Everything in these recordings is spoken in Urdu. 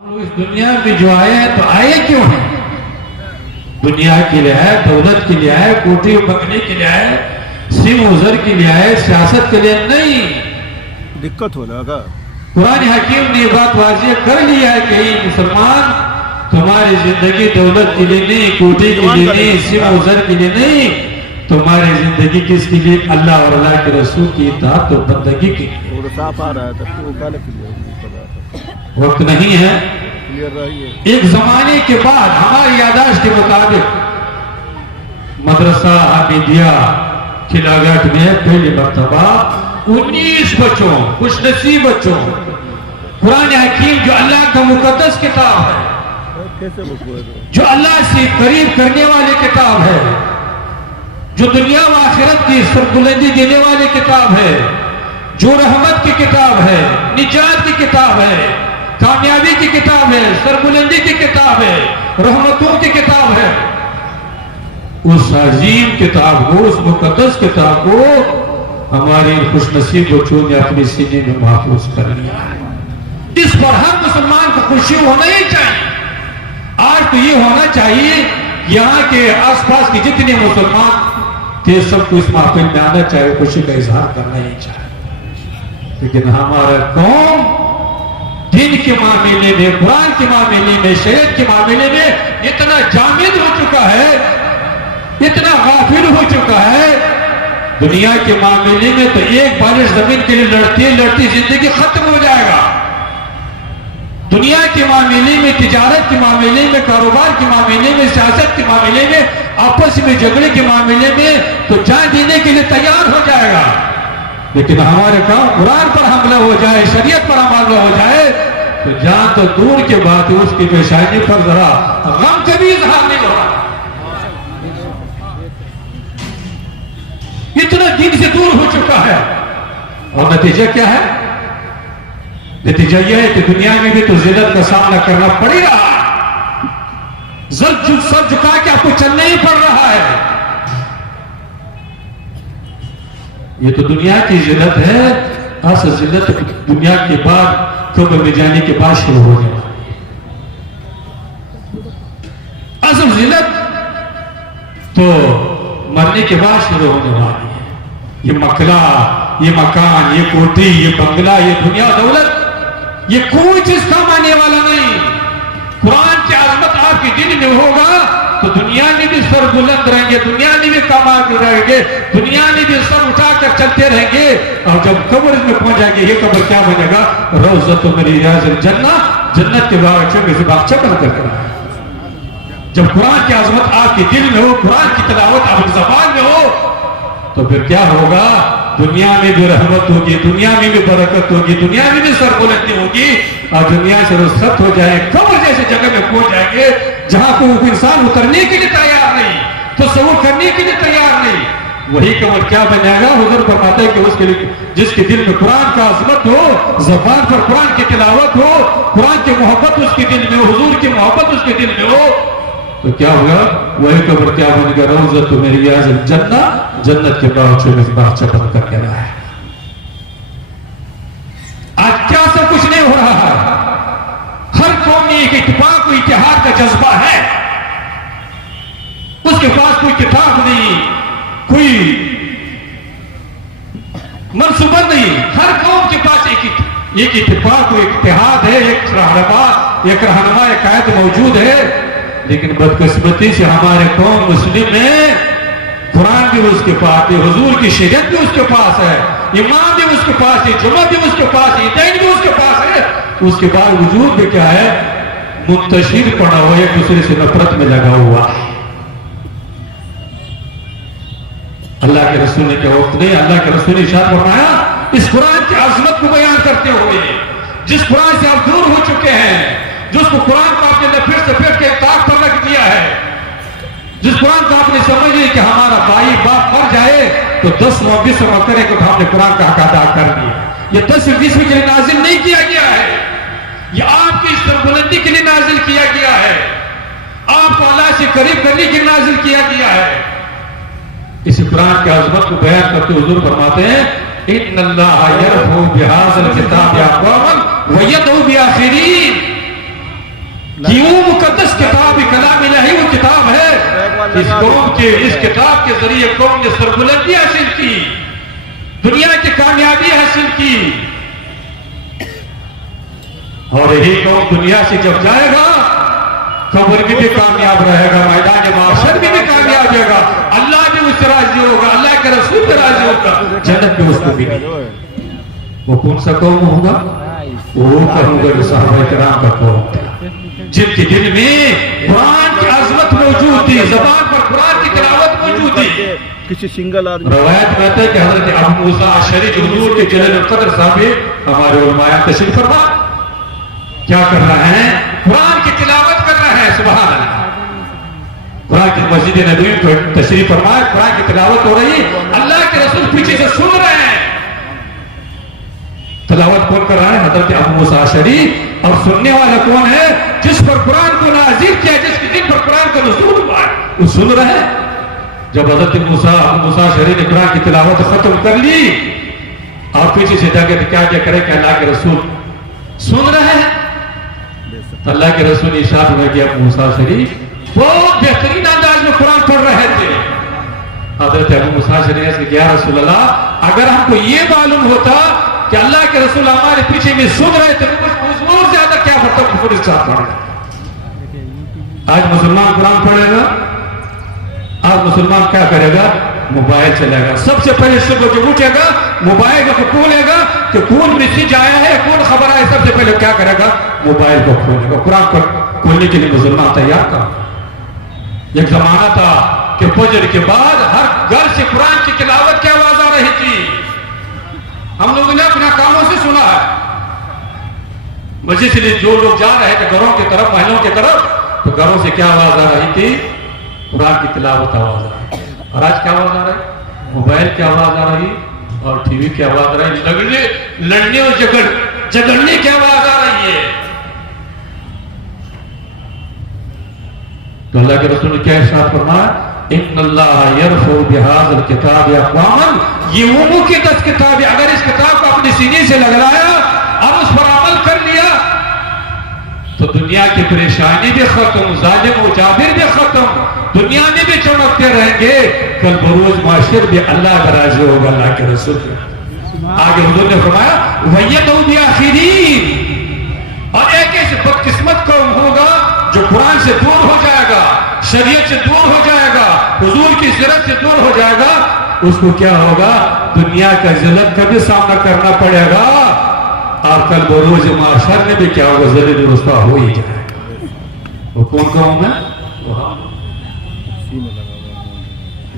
اس دنیا میں جو آئے ہیں تو آئے کیوں ہیں؟ دنیا کے لیے آئے، دولت کے لیے آئے، کوٹھی بنگلے کے لیے آئے، سیم و زر کے لیے آئے، سیاست کے لیے نہیں۔ دقت ہو لگا۔ قرآن حکیم نے یہ بات واضح کر لیا ہے کہ مسلمان تمہاری زندگی دولت کے لیے نہیں، کوٹھی کے لیے نہیں، سیم و زر کے لیے نہیں، تمہاری زندگی کس کے لیے؟ اللہ اور اللہ کے رسول کی اطاعت اور بندگی کے لیے۔ اور صاف آ رہا تھا وہ کالے کے لیے وقت نہیں ہے۔ کلیئر رہی ہے۔ ایک زمانے کے بعد ہماری یاداشت کے مطابق مدرسہ حمیدیہ کھلاگاٹ میں پہلی مرتبہ 19 بچوں، خوش نصیب بچوں، قرآن حکیم جو اللہ کا مقدس کتاب ہے، کیسے بکوئے جو اللہ سے قریب کرنے والی کتاب ہے، جو دنیا و آخرت کی سربلندی دینے والی کتاب ہے، جو رحمت کی کتاب ہے، نجات کی کتاب ہے، کامیابی کی کتاب ہے، سربلندی کی کتاب ہے، رحمتوں کی کتاب ہے، اس عظیم کتاب کو، اس مقدس کتاب کو ہماری خوش نصیب بچوں نے اپنے سینے میں محفوظ کر لیا ہے۔ اس پر ہر مسلمان کو خوشی ہونا ہی چاہیے۔ آج تو یہ ہونا چاہیے یہاں کے آس پاس کے جتنے مسلمان تھے سب کو اس محفل میں آنا چاہیے، خوشی کا اظہار کرنا ہی چاہیے، لیکن ہمارا قوم دین کے معاملے میں، قرآن کے معاملے میں، شریعت کے معاملے میں اتنا جامد ہو چکا ہے، اتنا غافل ہو چکا ہے۔ دنیا کے معاملے میں تو ایک بالش زمین کے لیے لڑتی زندگی ختم ہو جائے گا۔ دنیا کے معاملے میں، تجارت کے معاملے میں، کاروبار کے معاملے میں، سیاست کے معاملے میں، آپس میں جھگڑے کے معاملے میں تو جان دینے کے لیے تیار ہو جائے گا، لیکن ہمارے کام قرآن پر حملہ ہو جائے، شریعت پر حملہ ہو جائے تو جان تو دور کے بات ہے، اس کی پیشانی پر ذرا غم کبھی اظہار نہیں ہو رہا۔ اتنا دین سے دور ہو چکا ہے، اور نتیجہ کیا ہے؟ نتیجہ یہ ہے کہ دنیا میں بھی تو ذلت کا سامنا کرنا پڑے گا، سر جھکا کے آپ کو چلنا ہی پڑ رہا ہے۔ یہ تو دنیا کی ذلت ہے، اصل ذلت دنیا کے بعد قبر میں جانے کے بعد شروع ہو جائے۔ اصل ذلت تو مرنے کے بعد شروع ہونے والی ہے۔ یہ مقلع، یہ مکان، یہ کوٹھی، یہ بنگلہ، یہ دنیا دولت، یہ کوئی چیز کام آنے والا نہیں۔ قرآن کی عظمت آپ کے دل میں ہوگا تو دنیا میں بھی سر بلند رہیں گے، دنیا میں بھی کامیاب رہیں گے، دنیا میں بھی سر اٹھا کر چلتے رہیں گے، اور جب قبر میں پہنچ جائیں گے یہ قبر کیا بنے گا؟ روضۃ من ریاض الجنہ، جنت کے باغچوں میں سے باغچہ بن کر کرنا ہے۔ جب قرآن کی عظمت آپ کے دل میں ہو، قرآن کی تلاوت آپ کی زبان میں ہو تو پھر کیا ہوگا؟ دنیا میں بھی رحمت ہوگی، دنیا میں بھی برکت ہوگی، دنیا میں بھی سربلندی ہوگی، اور دنیا سے رخصت ہو جائے، قبر جیسے جگہ میں پہنچ جائیں گے جہاں کوئی انسان اترنے کے لیے تیار نہیں، تصور کرنے کے لیے تیار نہیں۔ وہی قبر کیا بنے گا؟ حضور فرماتے ہیں کہ اس کے لیے جس کے دل میں قرآن کا عظمت ہو، زبان پر قرآن کی تلاوت ہو، قرآن کی محبت اس کے دل میں ہو، حضور کی محبت اس کے دل میں ہو، تو کیا ہوگا؟ وہی قبر کیا بنے گا؟ روضۃ من ریاض الجنہ، جنت کے باغچوں میں باغچہ بن کر کے رہا ہے۔ آج کیا سب کچھ نہیں ہو رہا ہے؟ ہر قوم میں ایک اتفاق و اتحاد کا جذبہ ہے، اس کے پاس کوئی کتاب نہیں، کوئی منصوبہ نہیں، ہر قوم کے پاس ایک اتفاق و اتحاد ہے، ایک رہنما، ایک قائد موجود ہے، لیکن بدقسمتی سے ہمارے قوم مسلم میں قرآن بھی اس کے پاس ہے، حضور کی شریعت بھی اس کے پاس ہے، امام بھی اس کے پاس ہے، جمعہ بھی اس کے پاس ہے، عیدین بھی اس کے پاس ہے، اس کے بعد وجود بھی کیا ہے؟ منتشر پڑا ہوا، ایک دوسرے سے نفرت میں لگا ہوا ہے۔ اللہ کے رسول نے کیا وقت نہیں، اللہ کے رسول نے ارشاد فرمایا اس قرآن کی عظمت کو بیان کرتے ہوئے، جس قرآن سے آپ دور ہو چکے ہیں، جس کو قرآن کو آپ نے لپیٹ سپیٹ کے طاق پر رکھ دیا ہے، جس قرآن کو آپ نے سمجھ لیا کہ ہمارا بھائی باپ مر جائے تو 10 20 کرے کہ ہم نے قرآن کا حق ادا کر دیا۔ یہ 10 20 کے لیے نازل نہیں کیا گیا ہے، یہ آپ کی سربلندی کے لیے نازل کیا گیا ہے، آپ کو اللہ سے قریب کرنے کے لیے نازل کیا گیا ہے۔ اس قرآن کی عظمت کو بیان کرتے حضور فرماتے ہیں ان اللہ یرفع بہذا الکتاب اقواما ویدعو بآخرین. کہ وہ مقدس کتاب کلام الہی وہ کتاب ہے اس قوم کے اس کتاب کے ذریعے قوم نے سربلندی حاصل کی, دنیا کی کامیابی حاصل کی, اور یہی قوم دنیا سے جب جائے گا قبر میں بھی کامیاب رہے گا, میدان محشر میں بھی کامیاب رہے گا, اللہ بھی اس سے راضی ہوگا, اللہ کے رسول بھی راضی ہوگا, جنت بھی اس کو بھی نہیں. وہ کون سا قوم ہوگا؟ وہ کہوں گا صحابہ کرام کا قوم تھا جن کے دل میں قرآن کی عظمت موجود تھی, زبان پر قرآن کی تلاوت موجود تھی. کسی سنگل آدمی روایت میں آتا ہے کہ حضرت ابو موسیٰ اشعری جو حضور کے جلیل القدر صاحب ہمارے علماء تشریف فرما کیا کر رہے ہیں؟ قرآن کی تلاوت کر رہے ہیں. سبحان اللہ, قرآن کی مسجد نبوی کو تشریف فرما, قرآن کی تلاوت ہو رہی, اللہ کے رسول پیچھے سے سن رہے ہیں. تلاوت کون کر رہا ہے؟ حضرت ابو موسیٰ اشعری. اور سننے والا کون ہے؟ جس پر قرآن کو نازل کیا, جس کے دل پر قرآن کا نزول ہوا ہے, وہ سن رہے ہیں. جب حضرت ابو موسیٰ اشعری نے قرآن کی تلاوت ختم کر لی اور پیچھے سے جا کے کیا کرے کہ اللہ کے رسول سن رہے ہیں. اللہ کے رسول ارشاد ہوا کہ ابو موسیٰ اشعری بہت بہترین انداز میں قرآن پڑھ رہے تھے. حضرت ابو موسیٰ اشعری نے کہا یا رسول اللہ, اگر ہم کو یہ معلوم ہوتا کہ اللہ کے رسول ہمارے پیچھے میں سن رہے تھے تو حضور زیادہ کیا بڑھتا کفر ارشاد پڑھ رہے. آج مسلمان قرآن پڑھے گا, آج مسلمان کیا کرے گا؟ موبائل چلے گا. سب سے پہلے صبح جو اٹھے گا موبائل کو کھولے گا کہ کون میسج آیا ہے, کون خبر آیا, سب سے پہلے کیا کرے گا؟ موبائل کو کھولے گا. قرآن کو کھولنے کے لیے مسلمان تیار تھا. ایک زمانہ تھا کہ فجر کے بعد ہر گھر سے قرآن کی تلاوت کی آواز آ رہی تھی. ہم لوگوں نے اپنا کاموں سے سنا ہے. مسجد سے جو لوگ جا رہے تھے گھروں کی طرف, محلوں کی طرف, تو گھروں سے کیا آواز آ رہی تھی؟ قرآن کی تلاوت آواز آ رہی. اور آج کیا آواز آ رہی؟ موبائل کی آواز آ رہی اور ٹی وی کی آواز آ رہی, لڑنے اور جگڑنے کی آواز آ رہی ہے. تو اللہ کے رسول نے کیا ارشاد فرمایا؟ ان اللہ یرفع بہذا الکتاب اقواما, یہ وہ مقدس کتاب ہے, اگر اس کتاب کو اپنے سینے سے لگایا اور اس پر عمل کر لیا تو دنیا کی پریشانی بھی ختم, ظالم و جابر بھی ختم, دنیا میں بھی چمکتے رہیں گے, کل بروز معاشر بھی اللہ کا راضی ہوگا. اللہ کے رسول آگے حضور نے فرمایا وَيَدْعُ بِآخِرِينَ, اور ایک ایسے بدقسمت قوم ہوگا جو قرآن سے دور ہو جائے گا, شریعت سے دور ہو جائے گا, حضور کی سیرت سے دور ہو جائے گا. اس کو کیا ہوگا؟ دنیا کا ذلت کا بھی سامنا کرنا پڑے گا, اور کل بروز معاشر میں بھی کیا ہوگا؟ ذلیل و رسوا ہو ہی جائے گا. وہ کون قوم ہے؟ وہ ہم.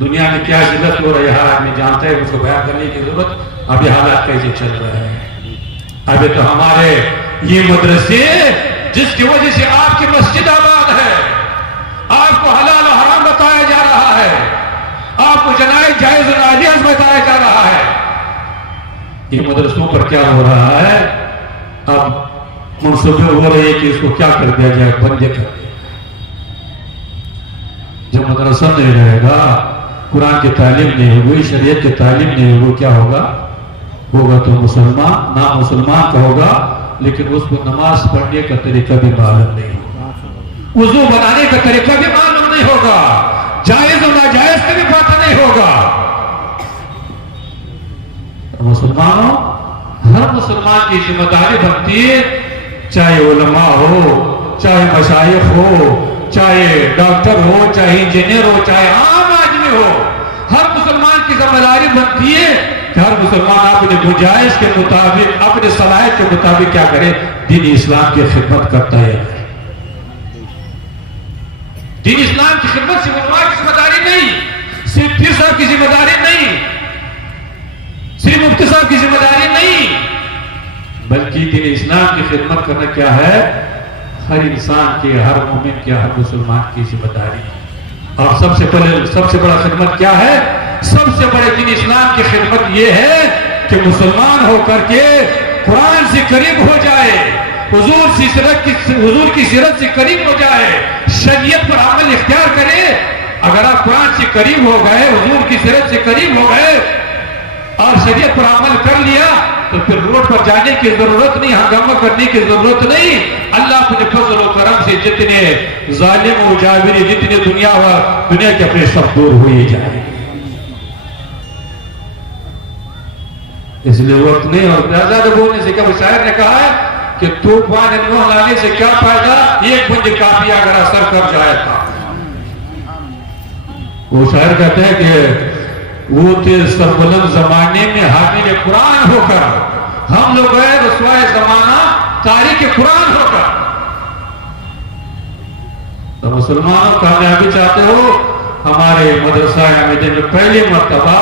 دنیا میں کیا ذلت ہو رہی ہے ہر آدمی جانتا ہے, اس کو بیان کرنے کی ضرورت. ابھی حالات کیسے چل رہے ہیں؟ ابھی تو ہمارے یہ مدرسے جس کی وجہ سے آپ کی مسجد آباد ہے, آپ کو حلال و حرام بتایا جا رہا ہے, آپ کو جائز و ناجائز بتایا جا رہا ہے, یہ مدرسوں پر کیا ہو رہا ہے؟ اب منصوبے ہو رہے ہیں کہ اس کو کیا کر دیا جائے, بند کر دیا. جب مدرسہ نہیں رہے گا, قرآن کی تعلیم نہیں ہوگی, شریعت کی تعلیم نہیں ہوگی, کیا ہوگا تو مسلمان نام مسلمان کا ہوگا, لیکن اس کو نماز پڑھنے کا طریقہ بھی معلوم نہیں ہوگا, وضو بنانے کا طریقہ بھی معلوم نہیں ہوگا, جائز و ناجائز کا بھی پتہ نہیں ہوگا. مسلمانوں, ہر مسلمان کی ذمہ داری بنتی ہے, چاہے علماء ہو, چاہے مشائخ ہو, چاہے ڈاکٹر ہو, چاہے انجینئر ہو, چاہے عام آدمی ہو, ہر مسلمان کی ذمہ داری بنتی ہے کہ ہر مسلمان اپنے گنجائش کے مطابق, اپنے صلاحیت کے مطابق کیا کرے؟ دین اسلام کی خدمت کرتا ہے. دین اسلام کی خدمت سے علماء کی ذمہ داری نہیں, صرف پیر صاحب کی ذمہ داری نہیں, صرف مفتی صاحب کی ذمہ داری نہیں, بلکہ دین اسلام کی خدمت کرنا کیا ہے؟ ہر انسان کی, ہر مومن کی, ہر مسلمان کی ذمہ داری. اور سب سے بڑا خدمت کیا ہے؟ سب سے بڑے دین اسلام کی خدمت یہ ہے کہ مسلمان ہو کر کے قرآن سے قریب ہو جائے, حضور کی سیرت سے قریب ہو جائے, شریعت پر عمل اختیار کرے. اگر آپ قرآن سے قریب ہو گئے, حضور کی سیرت سے قریب ہو گئے, اور شریعت پر عمل کر لیا تو پھر روڈ پر جانے کی ضرورت نہیں، ہنگامہ کرنے کی ضرورت نہیں۔ اللہ اپنے فضل و کرم سے جتنے ظالم و جابری جتنے دنیا کے اپنے سب دور ہوئے جائیں گے۔ اس لیے وقت نہیں اور زیادہ بولنے سے کیا، وہ شاعر نے کہا ہے کہ طوفان نوح لانے سے کیا فائدہ، ایک بند کافی اگر اثر کر جائے گا۔ وہ شاعر کہتے ہیں کہ وہ تیز سربلند زمانے میں حامل قرآن ہو کر، ہم لوگ ہیں رسوائے زمانہ تاریخ قرآن ہو کر۔ تو مسلمانوں کامیابی چاہتے ہو، ہمارے مدرسہ حامدیہ میں پہلی مرتبہ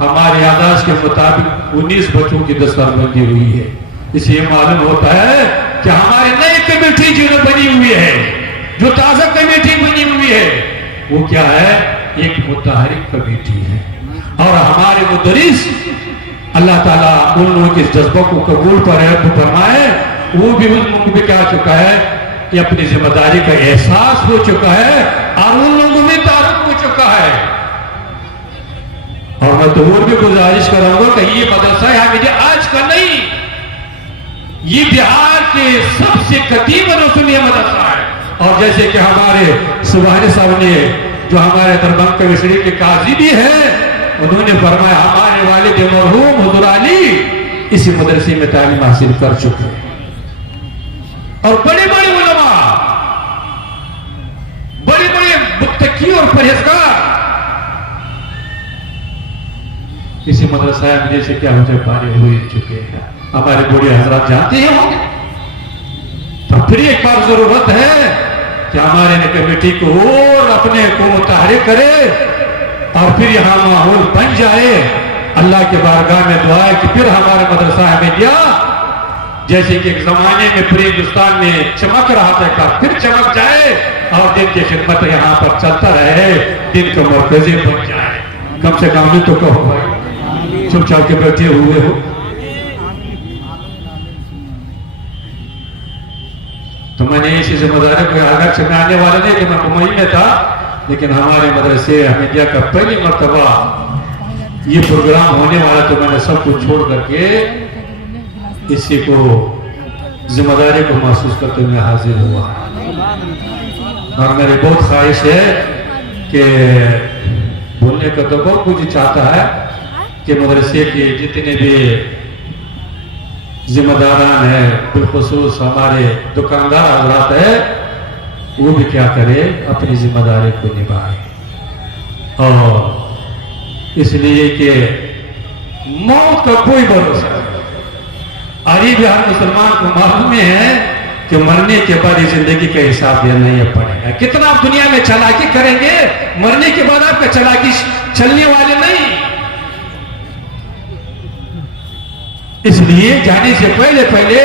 ہمارے یادداشت کے مطابق 19 بچوں کی دستربندی ہوئی ہے۔ اس یہ معلوم ہوتا ہے کہ ہمارے نئے کمیٹی جو بنی ہوئی ہے، جو تازہ کمیٹی بنی ہوئی ہے، وہ کیا ہے؟ ایک متحرک کمیٹی ہے۔ اور ہمارے مدرس اللہ تعالیٰ ان لوگوں کے جذبہ کو قبول فرمائے، وہ بھی اس ملک میں کیا چکا ہے کہ اپنی ذمہ داری کا احساس ہو چکا ہے اور ان لوگوں میں تعارف ہو چکا ہے۔ اور میں تو اور بھی گزارش کروں گا کہ یہ مدرسہ حامدیہ آج کا نہیں، یہ بہار کے سب سے قدیم رسولی مدرسہ ہے۔ اور جیسے کہ ہمارے سبحانی صاحب نے جو ہمارے دربند کمیشنری کے قاضی بھی ہیں، انہوں نے فرمایا ہمارے والد مرحوم حضور علی اسی مدرسے میں تعلیم حاصل کر چکے ہیں۔ اور بڑے بڑے علماء، بڑے بڑے متقی اور پرہیزگار اسی مدرسہ حامدیہ سے کیا ہوتے فارغ ہوئے چکے ہیں۔ ہمارے بڑے حضرات جانتے ہیں ہوں گے۔ تو پھر ایک بار ضرورت ہے کہ ہمارے کمیٹی کو اور اپنے کو متحرک کرے اور پھر یہاں ماحول بن جائے۔ اللہ کے بارگاہ میں دعا ہے کہ پھر ہمارے مدرسہ حامدیہ جیسے کہ ایک زمانے میں پورے ہندوستان میں چمک رہا تھا، پھر چمک جائے اور دین کی خدمت یہاں پر چلتا رہے، دین کا مرکز بن جائے۔ کم سے کم تو کہو بھائی، چپ چاپ کے بیٹھے ہوئے ہو تو میں نے اسی ذمہ داری کو اگر چکانے والا نہیں کہ میں ممبئی میں تھا، لیکن ہمارے مدرسے حامدیہ کا پہلی مرتبہ یہ پروگرام ہونے والا تو میں نے سب کچھ چھوڑ کر کے اسی کو ذمہ داری کو محسوس کرتے ہوئے حاضر ہوا۔ اور میری بہت خواہش ہے کہ بولنے کا تو بہت کچھ چاہتا ہے کہ مدرسے کے جتنے بھی ذمہ داران ہیں، بالخصوص ہمارے دکاندار حضرات ہیں، وہ بھی کیا کرے، اپنی ذمہ داری کو نبھائے۔ اور اس لیے کہ موت کا کوئی بھروسہ نہیں، اور یہ بھی ہر مسلمان کو معلوم ہے کہ مرنے کے بعد زندگی کا حساب دینا ہی پڑے گا۔ کتنا آپ دنیا میں چالاکی کریں گے، مرنے کے بعد آپ کا چالاکی چلنے والے نہیں۔ اس لیے جانے سے پہلے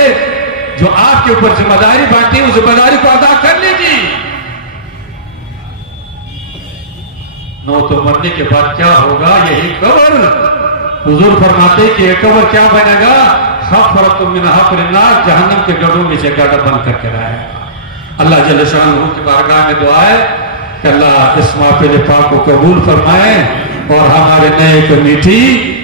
جو آپ کے اوپر ذمہ داری بانٹی ہے، اس ذمہ داری کو ادا کر لیجیے۔ نو تو مرنے کے بعد کیا ہوگا، یہی قبر۔ حضور فرماتے کہ یہ قبر کیا بنے گا، حفرۃ من حفر النار، جہنم کے گڑھوں میں سے گڑھا بن کر کے رہے گا۔ اللہ جل شانہ کی بارگاہ میں دعا ہے کہ اللہ اس محفل پاک کو قبول فرمائے، اور ہمارے نئے کمیٹی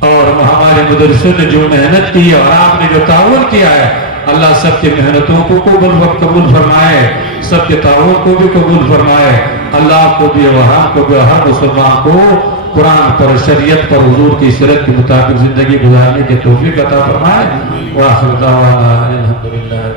اور ہمارے مدرسوں نے جو محنت کی اور آپ نے جو تعاون کیا ہے، اللہ سب کی محنتوں کو قبول فرمائے، سب کے تعاون کو بھی قبول فرمائے۔ اللہ کو بھی اور ہم کو بھی، ہر مسلمان کو قرآن پر، شریعت پر، حضور کی سیرت کے مطابق زندگی گزارنے کی توفیق عطا فرمائے۔ وآخر دعوانا الحمدللہ۔